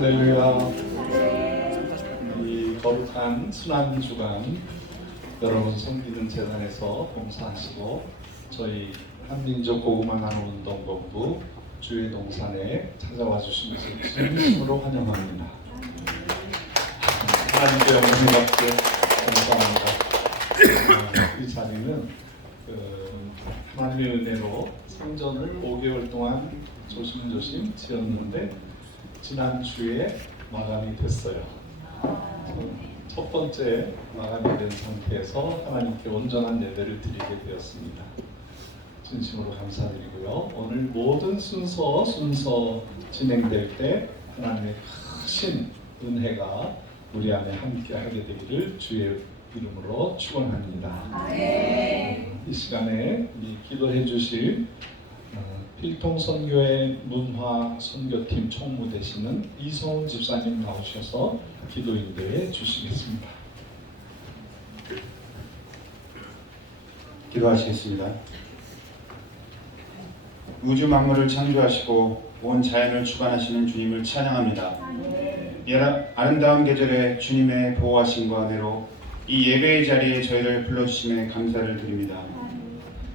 할렐루야. 이 거룩한 순환주간 여러분 섬기는 재단에서 봉사하시고 저희 한민족 고구마 나눔운동본부 주의 동산에 찾아와 주신 것을 진심으로 환영합니다. 하나님께 영광받게 감사합니다. 이 자리는 하나님의 은혜로 생전을 5개월 동안 조심조심 지었는데 지난주에 마감이 됐어요. 첫 번째 마감이 된 상태에서 하나님께 온전한 예배를 드리게 되었습니다. 진심으로 감사드리고요. 오늘 모든 순서 진행될 때 하나님의 크신 은혜가 우리 안에 함께 하게 되기를 주의 이름으로 축원합니다. 이 시간에 기도해 주실 필통 선교회 문화 선교팀 총무 되시는 이성훈 집사님 나오셔서 기도 인도해 주시겠습니다. 기도하시겠습니다. 우주 만물을 창조하시고 온 자연을 주관하시는 주님을 찬양합니다. 아름다운 계절에 주님의 보호하심과 은혜로 이 예배의 자리에 저희를 불러주심에 감사를 드립니다.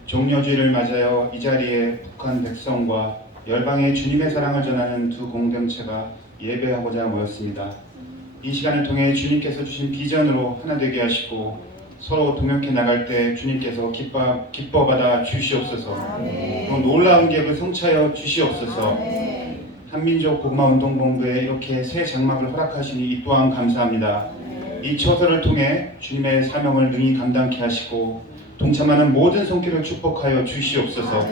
종려주의를 맞아요 이 자리에 북한 백성과 열방의 주님의 사랑을 전하는 두 공동체가 예배하고자 모였습니다. 이 시간을 통해 주님께서 주신 비전으로 하나 되게 하시고 서로 동역해 나갈 때 주님께서 기뻐받아 주시옵소서. 또 놀라운 기업을 성취하여 주시옵소서. 한민족 고구마운동본부에 이렇게 새 장막을 허락하시니 이 또한 감사합니다. 이 처소를 통해 주님의 사명을 능히 감당케 하시고 동참하는 모든 손길을 축복하여 주시옵소서.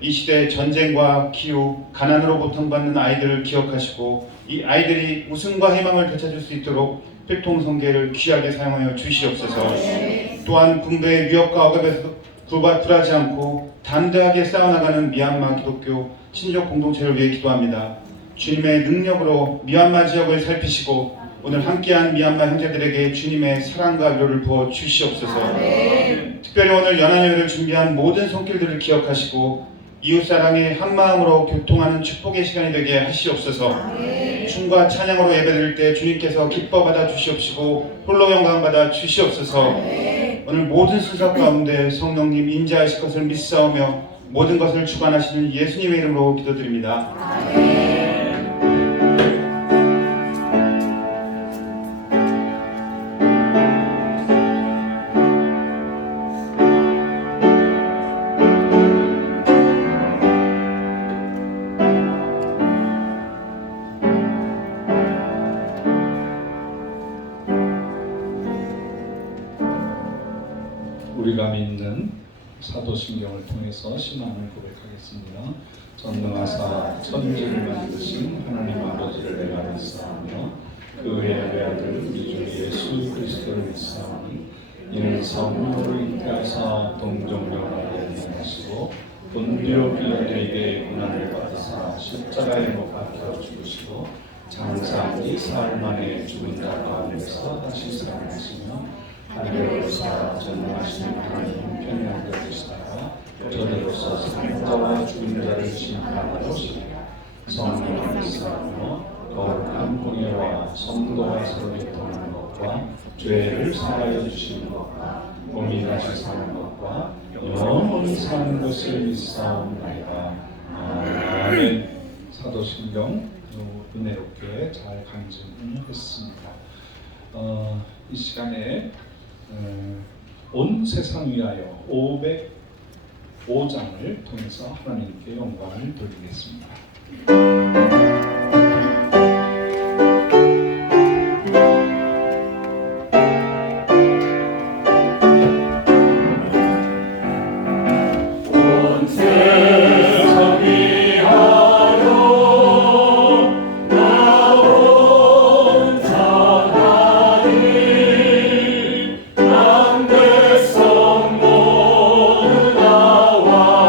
이 시대 전쟁과 기후, 가난으로 고통받는 아이들을 기억하시고 이 아이들이 웃음과 희망을 되찾을 수 있도록 필통성계를 귀하게 사용하여 주시옵소서. 또한 군부의 위협과 억압에서 불하지 않고 담대하게 싸워나가는 미얀마 기독교 신족 공동체를 위해 기도합니다. 주님의 능력으로 미얀마 지역을 살피시고 오늘 함께한 미얀마 형제들에게 주님의 사랑과 위로를 부어 주시옵소서. 특별히 오늘 연한예배를 준비한 모든 손길들을 기억하시고 이웃사랑의 한마음으로 교통하는 축복의 시간이 되게 하시옵소서. 춤과 찬양으로 예배드릴 때 주님께서 기뻐받아 주시옵시고 홀로 영광받아 주시옵소서. 오늘 모든 순서 가운데 성령님 인자하실 것을 믿사오며 모든 것을 주관하시는 예수님의 이름으로 기도드립니다. 우리가 믿는 사도신경을 통해서 신앙을 고백하겠습니다. 전능하사 천지를 만드신 하나님 아버지를 내가 믿사오며 그의 아들 우리 주 예수 그리스도를 믿사오니 이는 성령으로 잉태하사 동정녀를 태어나시고 본디오 빌라도에게 고난을 받으사 십자가에 못 박혀 죽으시고 장사히 사흘 만에 죽은 자 가운데서 다시 살아나시며 하늘로서 전능하신 하나님 편에 앉아 계시다가 저리로서 사는 자와 죽은 자를 심판하러 오시리라. 성령을 믿사오며 거룩한 공예와 성도와 서로 교통하는 것과 죄를 사하여 주시는 것과 몸이 다시 사는 것과 영원히 사는 것을 믿사옵나이다. 아멘. 사도신경 은혜롭게 잘 간증했습니다. 이 시간에 온 세상 위하여 505장을 통해서 하나님께 영광을 돌리겠습니다.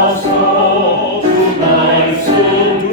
나와서 그 말씀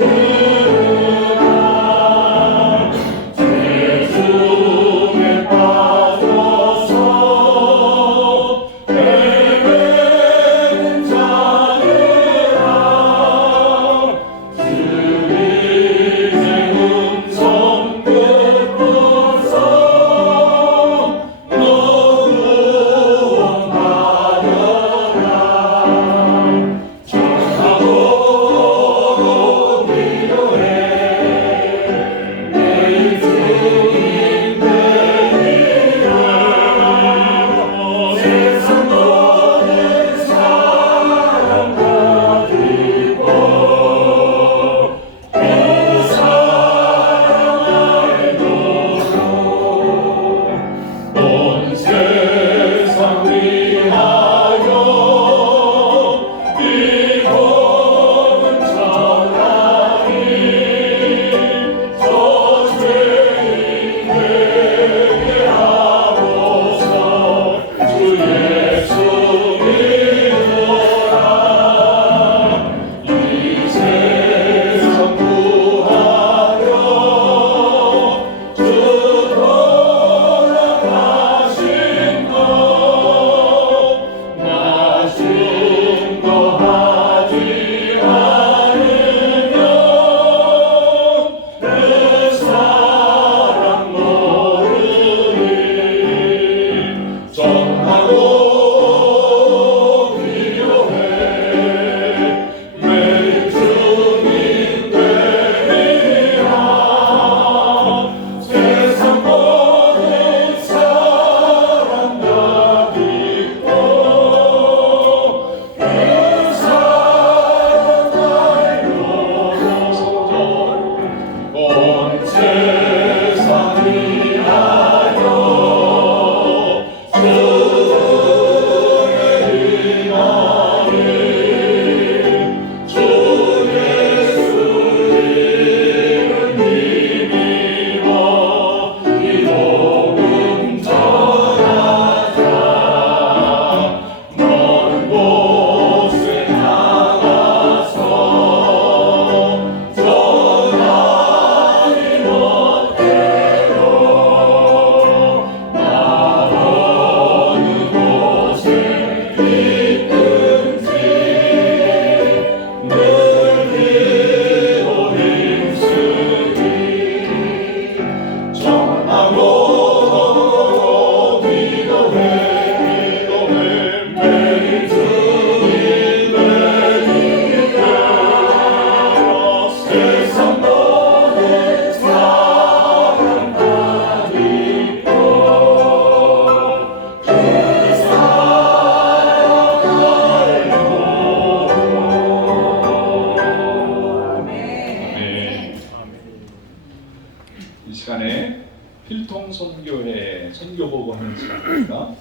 필통 선교회 선교복음을 지합니다.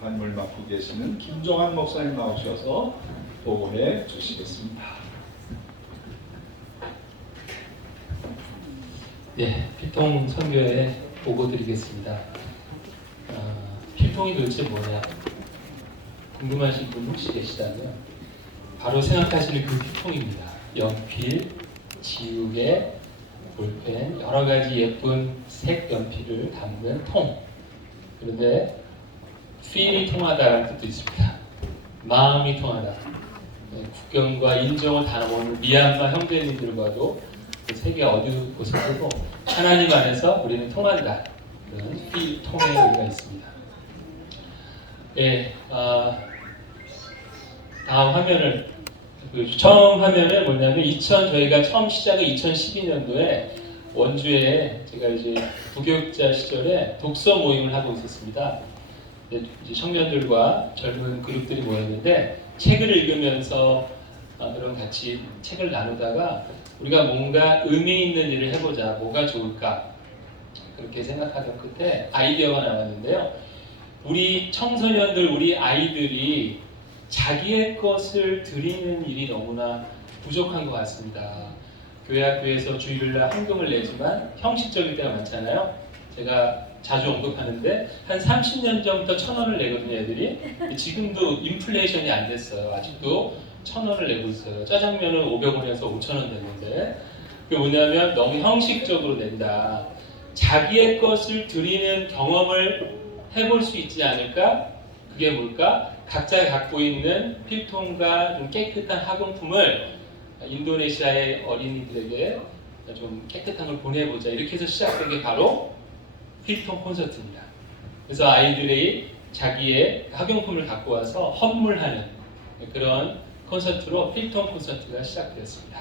반물 맡고 계시는 김종환 목사님 나오셔서 보고해 주시겠습니다. 네, 필통 선교회 보고 드리겠습니다. 필통이 도대체 뭐냐 궁금하신 분 혹시 계시다면 바로 생각하시는 그 필통입니다. 연필, 지우개, 볼펜, 여러 가지 예쁜 색 연필을 담는 통. 그런데 필이 통하다라는 뜻도 있습니다. 마음이 통하다. 네, 국경과 인종을 다 넘는 미얀마 형제님들과도 그 세계 어느 곳에서도 하나님 안에서 우리는 통한다. 그런 필 통의 의미가 있습니다. 예, 다음 화면을 처음 화면은 뭐냐면 저희가 처음 시작이 2012년도에 원주에 제가 이제 부교육자 시절에 독서 모임을 하고 있었습니다. 이제 청년들과 젊은 그룹들이 모였는데 책을 읽으면서 그런 같이 책을 나누다가 우리가 뭔가 의미 있는 일을 해보자, 뭐가 좋을까 그렇게 생각하던 끝에 아이디어가 나왔는데요. 우리 청소년들, 우리 아이들이 자기의 것을 드리는 일이 너무나 부족한 것 같습니다. 교회 학교에서 주일날 헌금을 내지만 형식적일 때가 많잖아요. 제가 자주 언급하는데 한 30년 전부터 1,000원을 내거든요, 애들이. 지금도 인플레이션이 안 됐어요. 아직도 1,000원을 내고 있어요. 짜장면은 500원에서 5,000원 됐는데 그게 뭐냐면 너무 형식적으로 낸다. 자기의 것을 드리는 경험을 해볼 수 있지 않을까? 그게 뭘까? 각자 갖고 있는 필통과 좀 깨끗한 학용품을 인도네시아의 어린이들에게 좀 깨끗한 걸 보내보자. 이렇게 해서 시작된 게 바로 필통 콘서트입니다. 그래서 아이들이 자기의 학용품을 갖고 와서 헌물하는 그런 콘서트로 필통 콘서트가 시작되었습니다.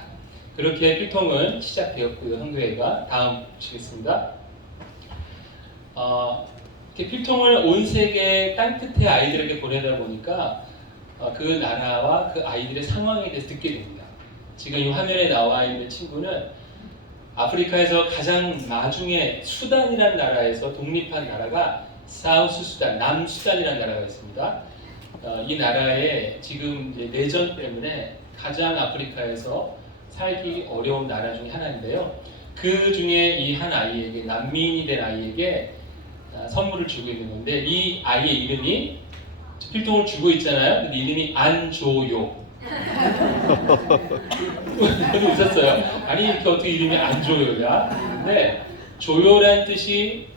그렇게 필통은 시작되었고요. 선교회가 다음 보시겠습니다. 필통을 온 세계 땅끝의 아이들에게 보내다 보니까 그 나라와 그 아이들의 상황에 대해서 듣게 됩니다. 지금 이 화면에 나와 있는 친구는 아프리카에서 가장 나중에 수단이라는 나라에서 독립한 나라가 사우스 수단, 남수단이라는 나라가 있습니다. 이 나라에 지금 이제 내전 때문에 가장 아프리카에서 살기 어려운 나라 중에 하나인데요. 그 중에 이 한 아이에게, 난민이 된 아이에게 선물을 주고 있는 건데 이 아이의 이름이 필통을 주고 있잖아요. 근데 이름이 안조요. 저도 웃었어요. 아니 이렇게 어떻게 이름이 안조요야? 근데 조요란 뜻이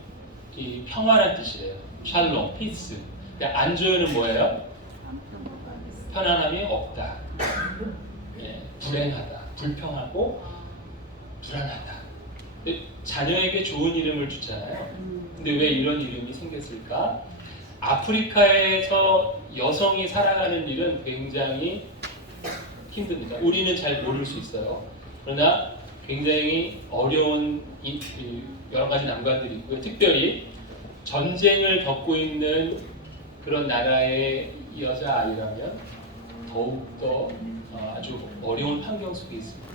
이 평화란 뜻이래요. 샬롬, 피스. 근데 안조요는 뭐예요? 편안함이 없다. 예, 불행하다. 불평하고 불안하다. 자녀에게 좋은 이름을 주잖아요. 근데 왜 이런 이름이 생겼을까? 아프리카에서 여성이 살아가는 일은 굉장히 힘듭니다. 우리는 잘 모를 수 있어요. 그러나 굉장히 어려운 여러 가지 난관들이 있고요. 특별히 전쟁을 겪고 있는 그런 나라의 여자아이라면 더욱더 아주 어려운 환경 속에 있습니다.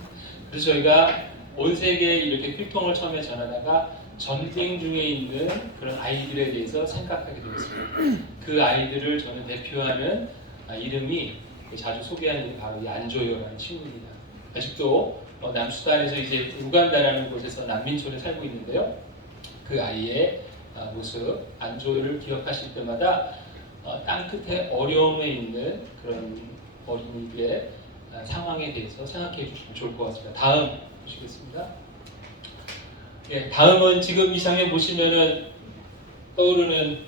그래서 저희가 온 세계에 이렇게 필통을 처음에 전하다가 전쟁 중에 있는 그런 아이들에 대해서 생각하게 되었습니다. 그 아이들을 저는 대표하는 이름이 자주 소개하는 이름이 바로 이 안조요라는 친구입니다. 아직도 남수단에서 이제 우간다라는 곳에서 난민촌에 살고 있는데요. 그 아이의 모습, 안조요를 기억하실 때마다 땅끝에 어려움에 있는 그런 어린이들의 상황에 대해서 생각해 주시면 좋을 것 같습니다. 다음 보시겠습니다. 예, 다음은 지금 이 장면 보시면은 떠오르는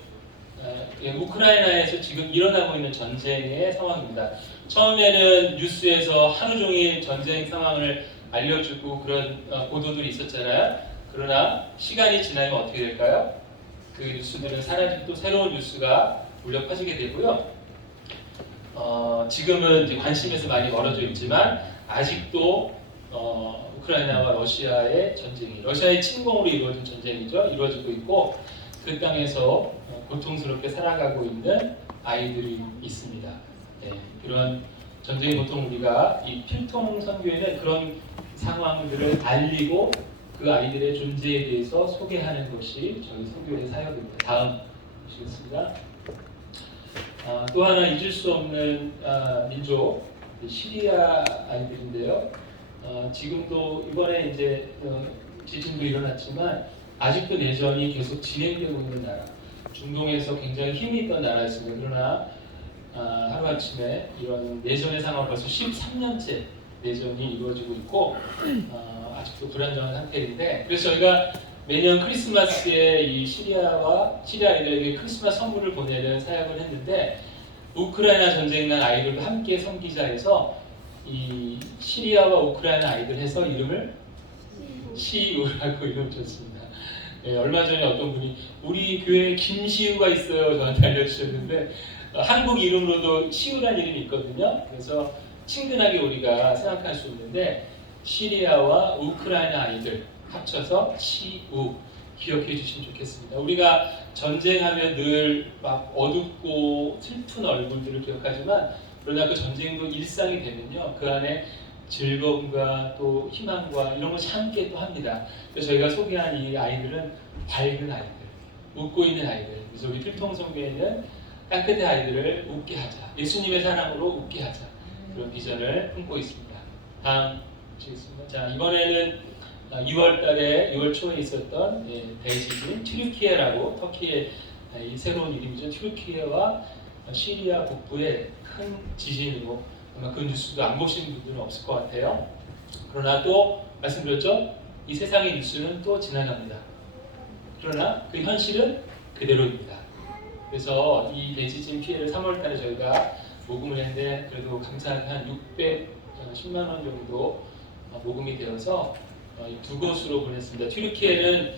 우크라이나에서 지금 일어나고 있는 전쟁의 상황입니다. 처음에는 뉴스에서 하루 종일 전쟁 상황을 알려주고 그런 보도들이 있었잖아요. 그러나 시간이 지나면 어떻게 될까요? 그 뉴스들은 사라지고 또 새로운 뉴스가 울려 퍼지게 되고요. 지금은 이제 관심에서 많이 멀어져 있지만 아직도 우크라이나와 러시아의 전쟁이, 러시아의 침공으로 이루어진 전쟁이죠. 이루어지고 있고 그 땅에서 고통스럽게 살아가고 있는 아이들이 있습니다. 네, 그런 전쟁의 고통 우리가 이 필통 선교회는 그런 상황들을 알리고 그 아이들의 존재에 대해서 소개하는 것이 저희 선교의 사역입니다. 다음 보시겠습니다. 또 하나 잊을 수 없는 민족 시리아 아이들인데요. 지금도 이번에 이제 지진도 일어났지만 아직도 내전이 계속 진행되고 있는 나라, 중동에서 굉장히 힘이 있던 나라였습니다. 그러나 하루아침에 이런 내전의 상황 벌써 13년째 내전이 이루어지고 있고 아직도 불안정한 상태인데, 그래서 저희가 매년 크리스마스에 이 시리아 아이들에게 크리스마스 선물을 보내는 사역을 했는데, 우크라이나 전쟁 난 아이들과 함께 섬기자 해서 이 시리아와 우크라이나 아이들 해서 이름을 시우라고 이름 줬습니다. 네, 얼마 전에 어떤 분이 우리 교회에 김시우가 있어요 저한테 알려주셨는데, 한국 이름으로도 시우란 이름이 있거든요. 그래서 친근하게 우리가 생각할 수 있는데, 시리아와 우크라이나 아이들 합쳐서 시우 기억해 주시면 좋겠습니다. 우리가 전쟁하면 늘 막 어둡고 슬픈 얼굴들을 기억하지만, 그러나 그 전쟁도 일상이 되면요, 그 안에 즐거움과 또 희망과 이런 것이 함께 또 합니다. 그래서 저희가 소개한 이 아이들은 밝은 아이들, 웃고 있는 아이들. 그래서 우리 필통성교회는 땅끝의 아이들을 웃게 하자, 예수님의 사랑으로 웃게 하자, 그런 비전을 품고 있습니다. 다음 보시겠습니다. 자, 이번에는 6월 달에 6월 초에 있었던 대지진 튀르키예라고, 터키의 이 새로운 이름이죠. 튀르키예와 시리아 북부의 큰 지진이고, 아마 그 뉴스도 안 보신 분들은 없을 것 같아요. 그러나 또 말씀드렸죠, 이 세상의 뉴스는 또 지나갑니다. 그러나 그 현실은 그대로입니다. 그래서 이 대지진 피해를 3월 달에 저희가 모금을 했는데, 그래도 감사하게 한 610만 원 정도 모금이 되어서 두 곳으로 보냈습니다. 튀르키예는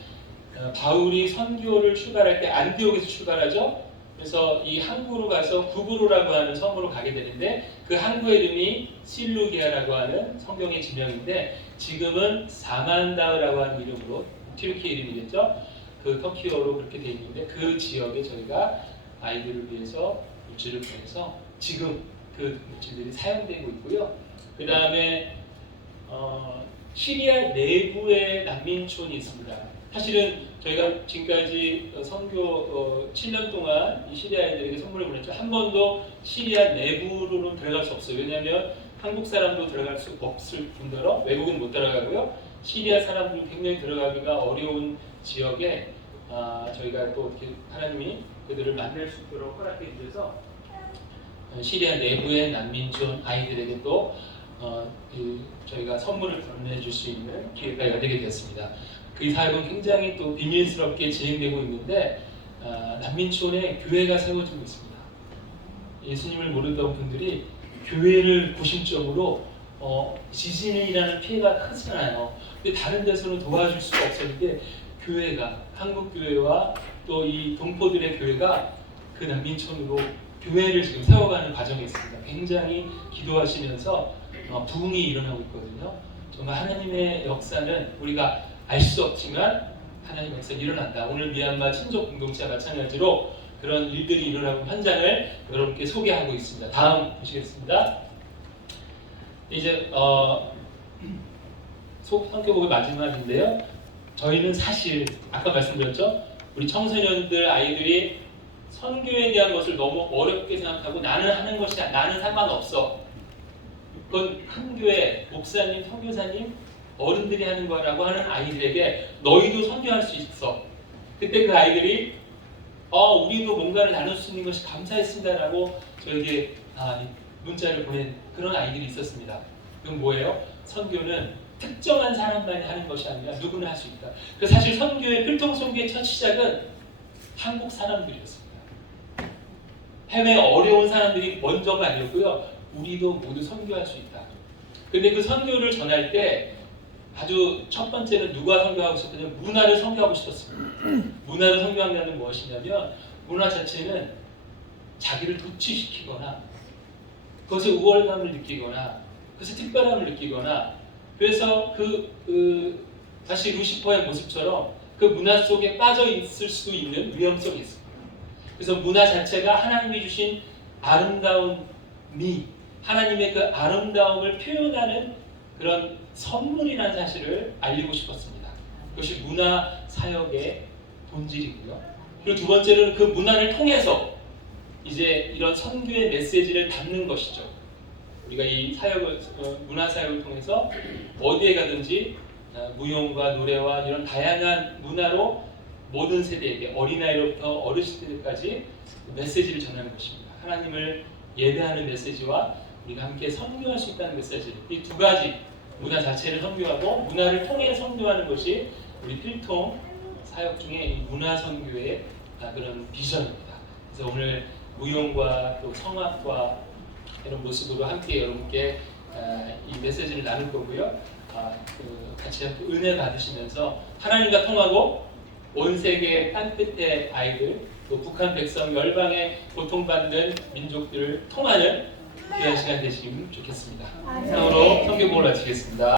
바울이 선교를 출발할 때 안디옥에서 출발하죠. 그래서 이 항구로 가서 구브로라고 하는 섬으로 가게 되는데, 그 항구의 이름이 실루기아라고 하는 성경의 지명인데, 지금은 사만다흐라고 하는 이름으로, 튀르키예 이름이겠죠. 그 터키어로 그렇게 되어 있는데, 그 지역에 저희가 아이들을 위해서 물질을 보내서 지금 그 물질들이 사용되고 있고요. 그 다음에 시리아 내부에 난민촌이 있습니다. 사실은 저희가 지금까지 선교 7년 동안 이 시리아 아이들에게 선물을 보냈죠. 한 번도 시리아 내부로는 들어갈 수 없어요. 왜냐하면 한국 사람도 들어갈 수 없을 뿐더러 외국인 못 들어가고요. 시리아 사람들 굉장히 들어가기가 어려운 지역에 저희가 또 이렇게 하나님이 그들을 만날 수 있도록 허락해 주셔서 시리아 내부의 난민촌 아이들에게 또 저희가 선물을 건네줄 수 있는 기회가 열리게 되었습니다. 그 사역은 굉장히 또 비밀스럽게 진행되고 있는데, 난민촌에 교회가 세워지고 있습니다. 예수님을 모르던 분들이 교회를 구심점으로 지진이라는 피해가 크잖아요. 근데 다른 데서는 도와줄 수가 없었는데, 교회가, 한국 교회와 또 이 동포들의 교회가 그 난민촌으로 교회를 지금 세워가는 과정에 있습니다. 굉장히 기도하시면서 부흥이 일어나고 있거든요. 정말 하나님의 역사는 우리가 알 수 없지만 하나님의 역사는 일어난다. 오늘 미얀마 친족 공동체와 마찬가지로 그런 일들이 일어나는 현장을 여러분께 소개하고 있습니다. 다음 보시겠습니다. 이제 성교복의 마지막인데요. 저희는 사실 아까 말씀드렸죠. 우리 청소년들 아이들이 선교에 대한 것을 너무 어렵게 생각하고 나는 하는 것이 나는 상관없어. 그건 큰 교회 목사님, 선교사님, 어른들이 하는 거라고 하는 아이들에게 너희도 선교할 수 있어. 그때 그 아이들이 우리도 뭔가를 나눌 수 있는 것이 감사했습니다라고 저에게 문자를 보낸 그런 아이들이 있었습니다. 그건 뭐예요? 선교는 특정한 사람만이 하는 것이 아니라 누구나 할 수 있다. 그래서 사실 선교의 필통선교의 첫 시작은 한국 사람들이었습니다. 해외 어려운 사람들이 먼저가 아니었고요. 우리도 모두 선교할 수 있다. 근데 그 선교를 전할 때 아주 첫 번째는 누가 선교하고 싶었냐면 문화를 선교하고 싶었습니다. 문화를 선교하면 무엇이냐면, 문화 자체는 자기를 도취시키거나 그것에 우월감을 느끼거나 그것에 특별함을 느끼거나, 그래서 다시 루시퍼의 모습처럼 그 문화 속에 빠져 있을 수 있는 위험성이 있습니다. 그래서 문화 자체가 하나님이 주신 아름다운 하나님의 그 아름다움을 표현하는 그런 선물이라는 사실을 알리고 싶었습니다. 그것이 문화 사역의 본질이고요. 그리고 두 번째로는 그 문화를 통해서 이제 이런 선교의 메시지를 담는 것이죠. 우리가 이 사역을 문화 사역을 통해서 어디에 가든지 무용과 노래와 이런 다양한 문화로 모든 세대에게 어린아이로부터 어르신들까지 메시지를 전하는 것입니다. 하나님을 예배하는 메시지와 우리가 함께 선교할 수 있다는 메시지, 이 두 가지 문화 자체를 선교하고 문화를 통해 선교하는 것이 우리 필통 사역 중에 이 문화 선교의 그런 비전입니다. 그래서 오늘 무용과 또 성악과 이런 모습으로 함께 여러분께 이 메시지를 나눌 거고요. 같이 은혜 받으시면서 하나님과 통하고 온 세계 땅끝의 아이들, 또 북한 백성 열방에 고통받는 민족들을 통하는 귀한 시간 되시면 좋겠습니다. 이상으로 선교복을 마치겠습니다.